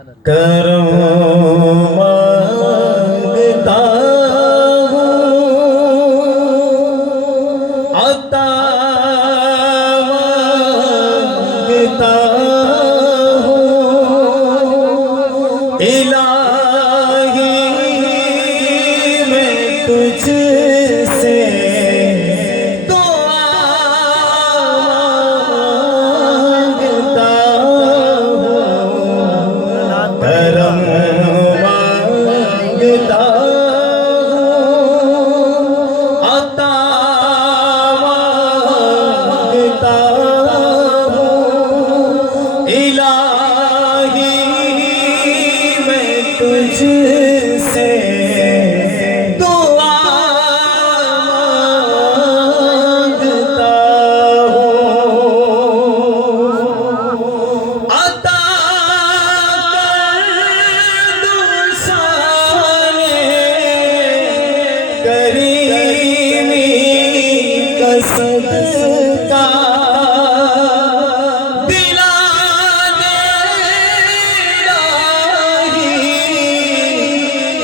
करम मांगता हूँ, अता मांगता हूँ, इलाही मैं तुझसे दुआ मांगता हूँ, करम मांगता हूँ, अता मांगता हूँ, इलाही मैं तुझसे दुआ मांगता हूँ, अता करीमी का सदका दिला दे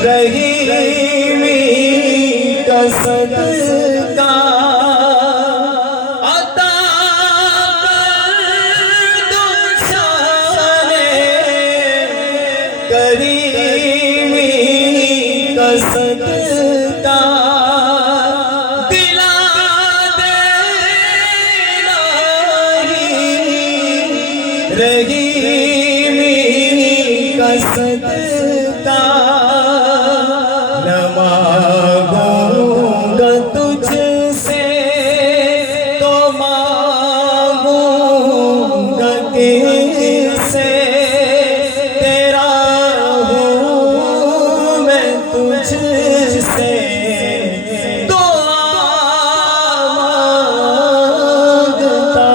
रहीमी का सदका अता कर दो शाने करीमी का सदका दिला दे रहीमी का सदका न मांगूंगा तुझसे तो मांगूंगा किससे, तेरा हूँ मैं तुझसे दुआ मांगता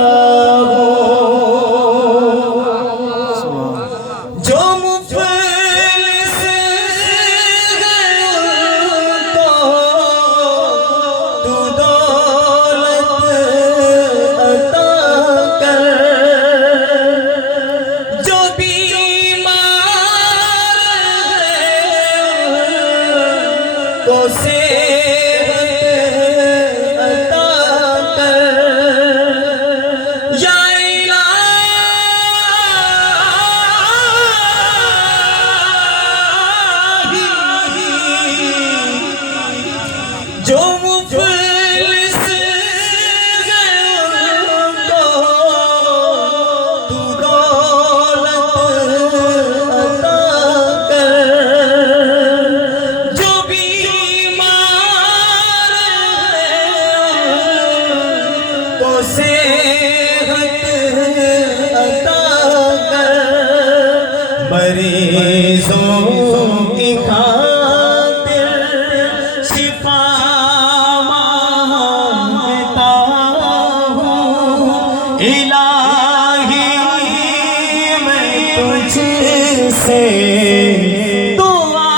हूँ, जो मुफलिस को तू दौलत अता कर, जो बीमार को सेहत अता कर, या जो मुफलिस को तू दौलत अता कर, जो बीमार को सेहत अता कर, मरीजों की खातिर शिफा मांगता हूँ, इलाही मैं तुझसे दुआ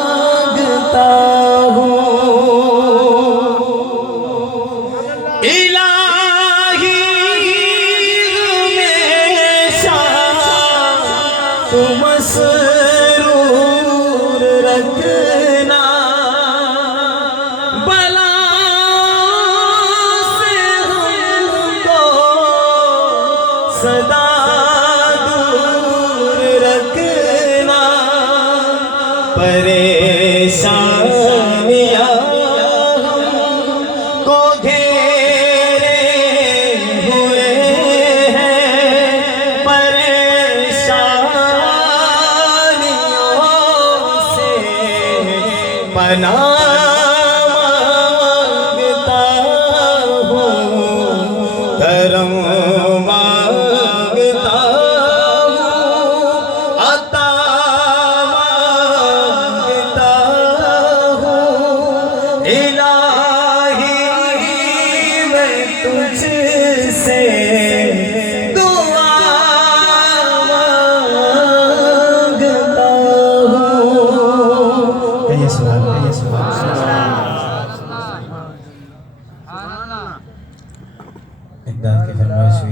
मांगता हूँ, इलाही हमेशा तू मसरूर रखना, बलाओं से हमको सदा दूर रखना, परेशानियाँ हमको घेरे हुए हैं, परेशानियों से पनाह मांगता हूँ, करम मांगता हूँ, अता मांगता हूँ, इलाही मैं तुझसे दुआ मांगता हूँ। कहिए सुभान अल्लाह, कहिए सुभान अल्लाह। इमदाद की फरमाइश हुई।